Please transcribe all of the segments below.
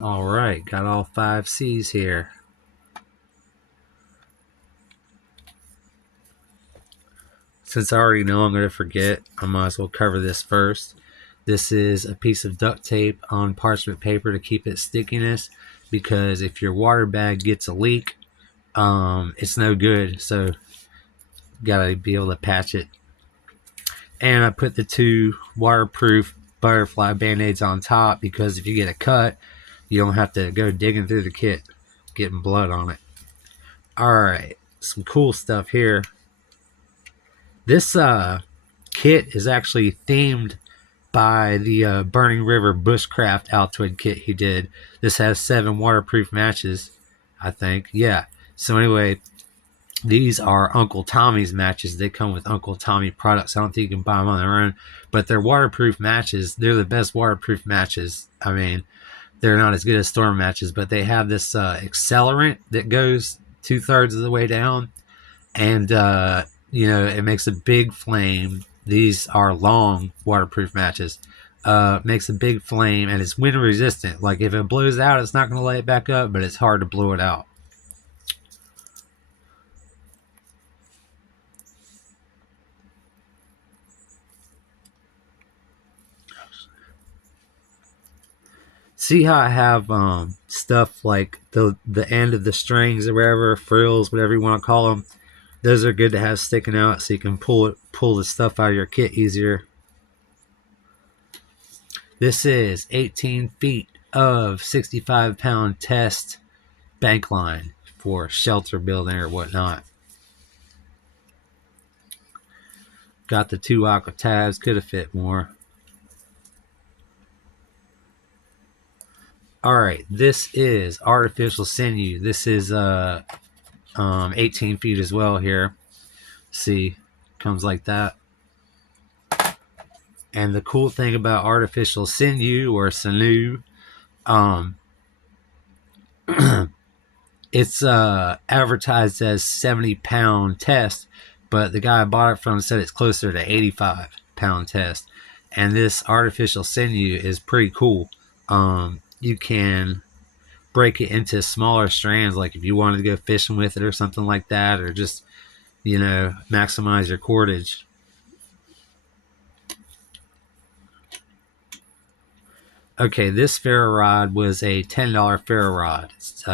All right, got all 5 C's here. Since I already know I'm going to forget, I might as well cover this first. This is a piece of duct tape on parchment paper to keep its stickiness, because if your water bag gets a leak, it's no good. So gotta be able to patch it. And I put the 2 waterproof butterfly band-aids on top, because if you get a cut, you don't have to go digging through the kit getting blood on it. Alright, some cool stuff here. This kit is actually themed by the Burning River Bushcraft Altoid kit he did. This has 7 waterproof matches, I think. Yeah. So anyway, these are Uncle Tommy's matches. They come with Uncle Tommy products. I don't think you can buy them on their own, but they're waterproof matches. They're the best waterproof matches. I mean, they're not as good as storm matches, but they have this accelerant that goes 2/3 of the way down, and it makes a big flame. These are long waterproof matches. Makes a big flame, and it's wind resistant. Like if it blows out, it's not going to light it back up, but it's hard to blow it out. See how I have stuff like the end of the strings or whatever, frills, whatever you want to call them. Those are good to have sticking out, so you can pull the stuff out of your kit easier. This is 18 feet of 65-pound test bank line for shelter building or whatnot. Got the 2 aqua tabs, could have fit more. Alright, this is artificial sinew. This is 18 feet as well here. See, comes like that. And the cool thing about artificial sinew or sinew, it's advertised as 70-pound test, but the guy I bought it from said it's closer to 85-pound test. And this artificial sinew is pretty cool. You can break it into smaller strands, like if you wanted to go fishing with it or something like that, or just maximize your cordage. Okay, this ferro rod was a $10 ferro rod. It's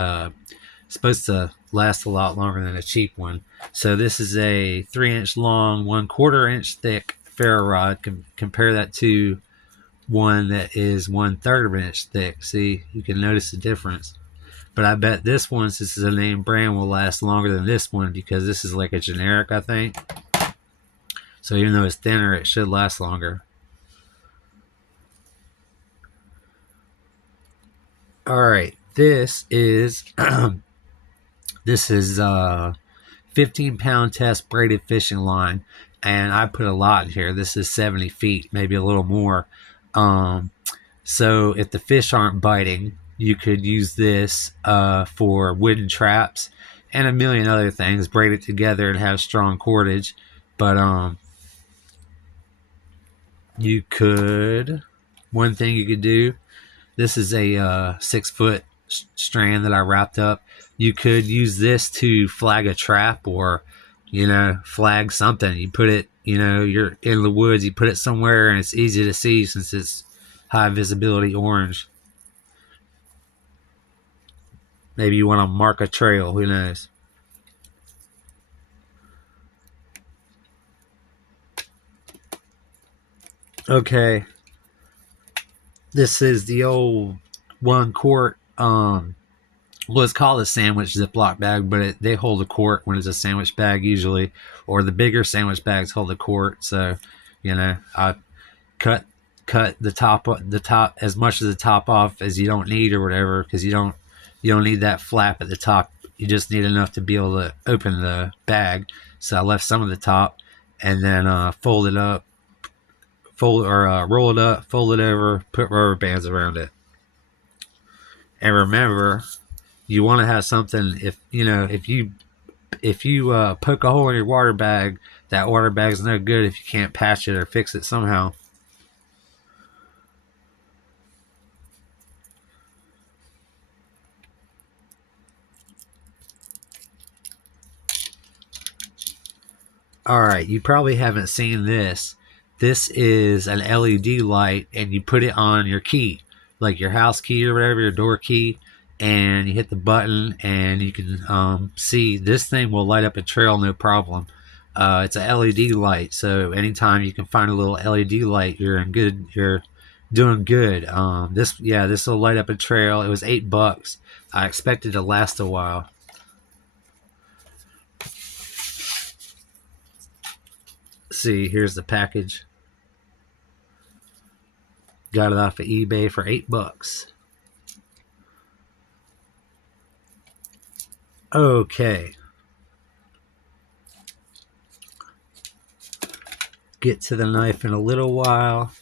supposed to last a lot longer than a cheap one. So this is a 3-inch long, 1/4 inch thick ferro rod. Compare that to one that is 1/3 of an inch thick. See, you can notice the difference. But I bet this one, since it's a name brand, will last longer than this one, because this is like a generic, I think. So even though it's thinner, it should last longer. All right, this is 15-pound test braided fishing line, and I put a lot in here. This is 70 feet, maybe a little more. So if the fish aren't biting, you could use this for wooden traps and a million other things. Braid it together and have strong cordage. But one thing you could do, this is a 6-foot strand that I wrapped up. You could use this to flag a trap, or flag something. You put it, you're in the woods, you put it somewhere and it's easy to see since it's high visibility orange. Maybe you want to mark a trail, who knows. Okay, this is the old 1-quart it's called a sandwich Ziploc bag, but they hold a quart when it's a sandwich bag usually, or the bigger sandwich bags hold a quart. So I cut the top as much of the top off as you don't need or whatever, because you don't need that flap at the top. You just need enough to be able to open the bag. So I left some of the top, and then roll it up, fold it over, put rubber bands around it. And remember, you want to have something. If you poke a hole in your water bag, that water bag's no good if you can't patch it or fix it somehow. All right, you probably haven't seen this. This is an LED light, and you put it on your key, like your house key or whatever, your door key, and you hit the button, and you can see this thing will light up a trail no problem. It's a LED light, so anytime you can find a little LED light, you're in good. You're doing good. This will light up a trail. It was $8. I expected to last a while. See, here's the package. Got it off of eBay for $8. Okay. Get to the knife in a little while.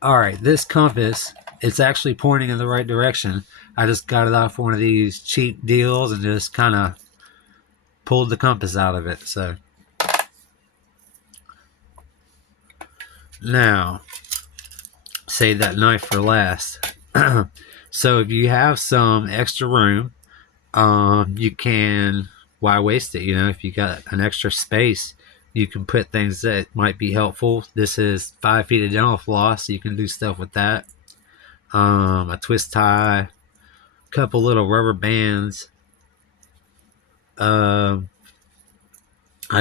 All right, this compass, it's actually pointing in the right direction. I just got it off one of these cheap deals and just kind of pulled the compass out of it. So now, save that knife for last. So if you have some extra room, you can, why waste it? If you got an extra space, you can put things that might be helpful. This is 5 feet of dental floss, so you can do stuff with that. A twist tie, a couple little rubber bands. I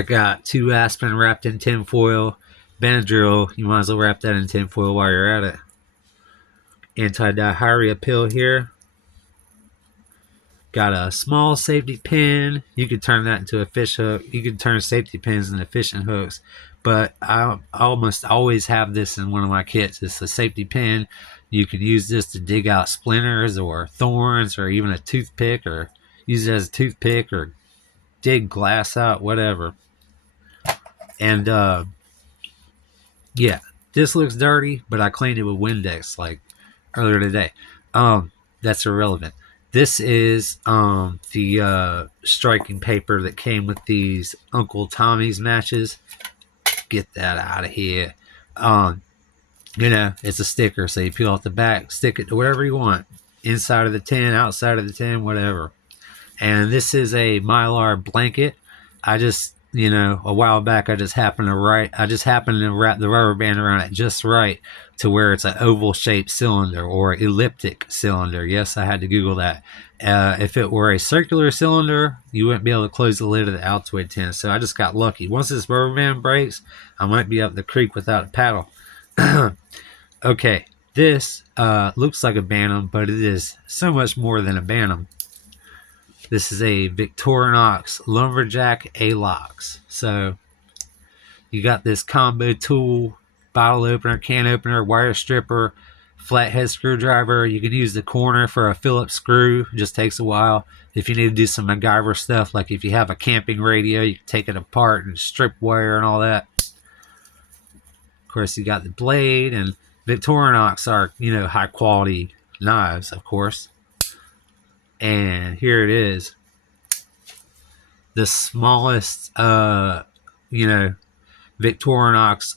got 2 aspirin wrapped in tin foil. Benadryl, you might as well wrap that in tin foil while you're at it. Anti-diarrhea pill here. Got a small safety pin. You could turn that into a fish hook. You can turn safety pins into fishing hooks. But I almost always have this in one of my kits. It's a safety pin. You can use this to dig out splinters or thorns or even a toothpick, or use it as a toothpick or dig glass out, whatever. And yeah, this looks dirty, but I cleaned it with Windex like earlier today. That's irrelevant. This is the striking paper that came with these Uncle Tommy's matches. Get that out of here. It's a sticker, so you peel off the back, stick it to wherever you want. Inside of the tin, outside of the tin, whatever. And this is a mylar blanket. I just, a while back, I just happened to wrap the rubber band around it just right to where it's an oval shaped cylinder or elliptic cylinder. Yes, I had to Google that. If it were a circular cylinder, you wouldn't be able to close the lid of the Altoid tin. So I just got lucky. Once this rubber band breaks, I might be up the creek without a paddle. Okay, this looks like a Bantam, but it is so much more than a Bantam. This is a Victorinox Lumberjack A-Locks. So you got this combo tool, bottle opener, can opener, wire stripper, flathead screwdriver. You can use the corner for a Phillips screw. It just takes a while. If you need to do some MacGyver stuff, like if you have a camping radio, you can take it apart and strip wire and all that. Of course, you got the blade, and Victorinox are, high quality knives, of course. And here it is. The smallest, Victorinox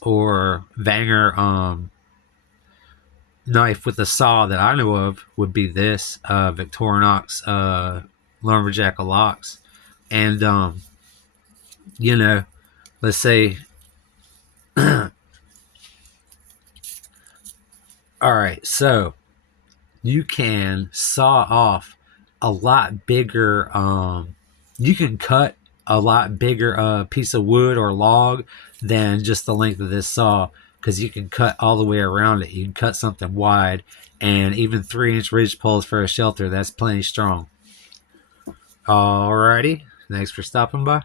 or Vanger knife with a saw that I know of would be this Victorinox Lumberjack Locks. And, let's say, all right, so you can saw off a lot bigger, you can cut a lot bigger piece of wood or log than just the length of this saw, because you can cut all the way around it. You can cut something wide, and even 3-inch ridge poles for a shelter, that's plenty strong. Alrighty, thanks for stopping by.